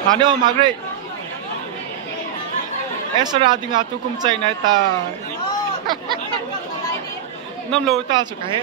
Ano Margaret? Esra dinga tukum cai nai ta. Nam lo ta su ka he.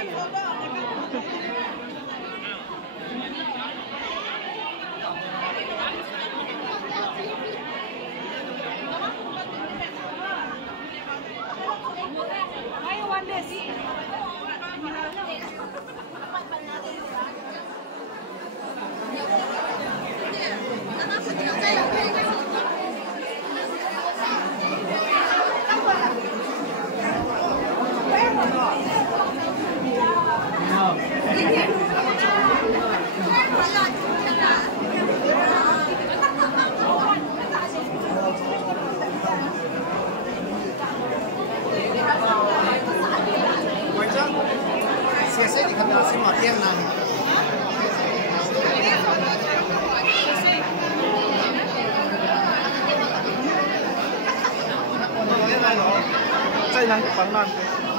Cai nang pang nan.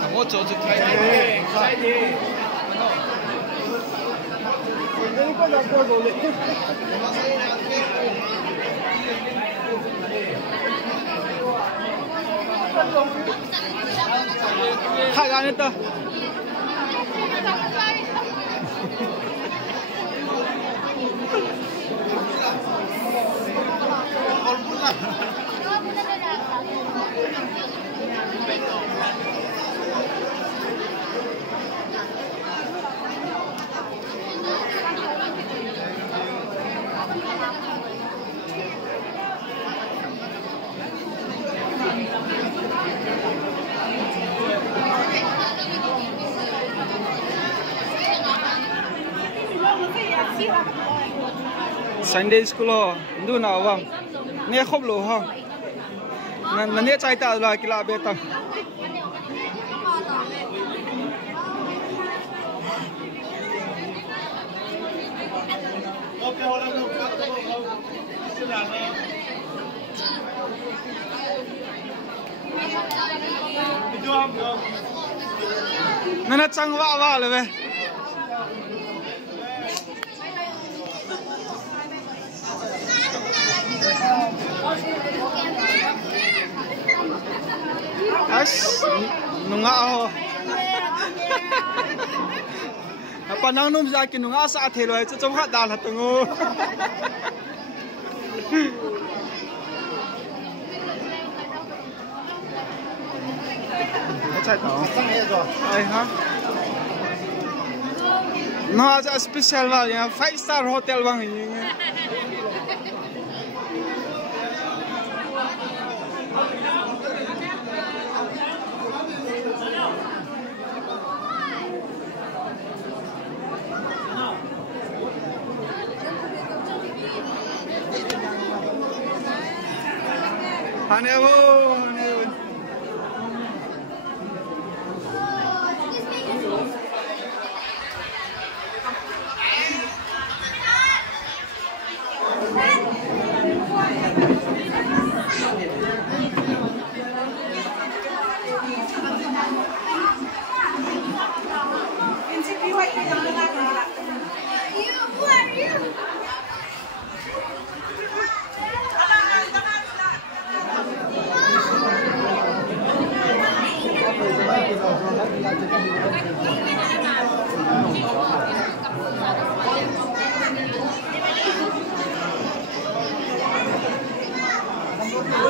Kamu coba try deh. Try deh. Ini kok nak kau boleh. Hai kan itu. Sunday school ho, ndu na awam. Ne khop lo ha. Na ne chai ta la kila be ta. Na chang wa le be. As nunga ho. Apa nang num za ki nunga sa the loi chom kha dal hat ngo. Chai tao. Ai ha. No aja special wa ya 5-star hotel bang ni. Hanewo, hanewo.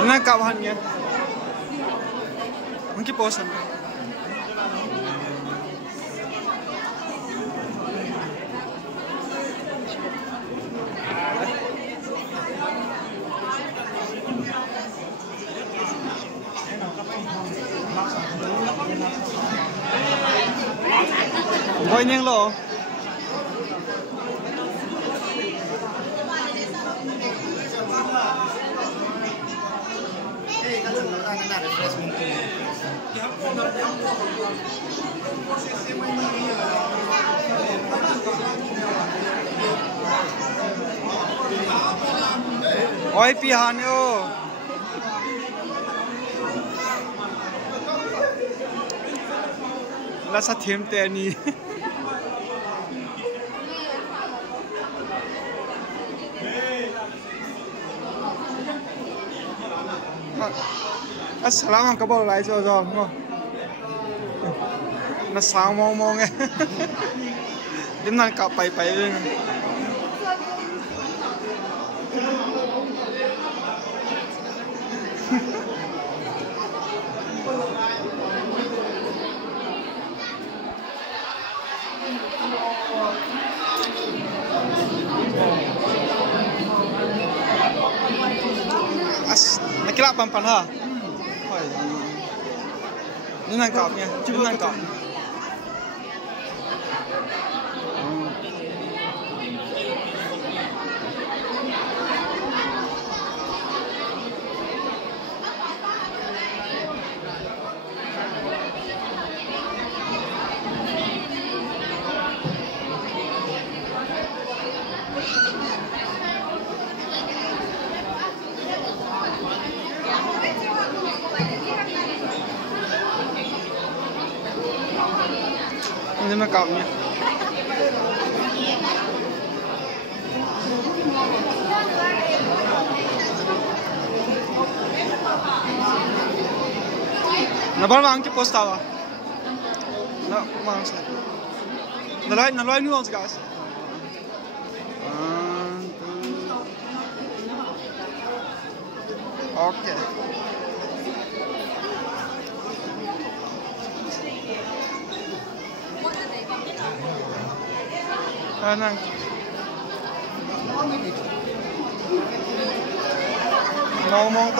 Nah kawannya, mungkin bosan. Banyak loh. Oi pihan yo. Lasa thêm tên đi. Assalamu alaikum bao lại cho rồi không? Nó sao mong mong nghe. Đến nay cặp bày bày luôn. Nakilap pan ha. Ini nangkapnya, ini nangkap. Ini nangkapnya. Nabal mang ke post tawa. Na mang sa. Nalai nu ons guys. Okay. Nang ngomong